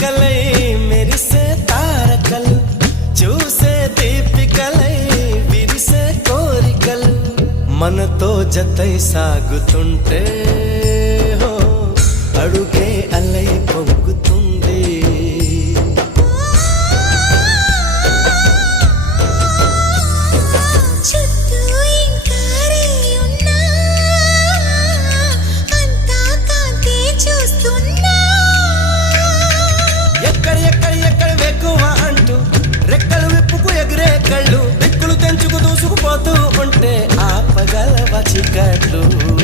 చిలుకలై మెరిసే తారకలు చూసే దీపికలై విరిసే కోరికలు మనతో జతై సాగుతుంటే హో అడుగే అలై పొంగుతుంటే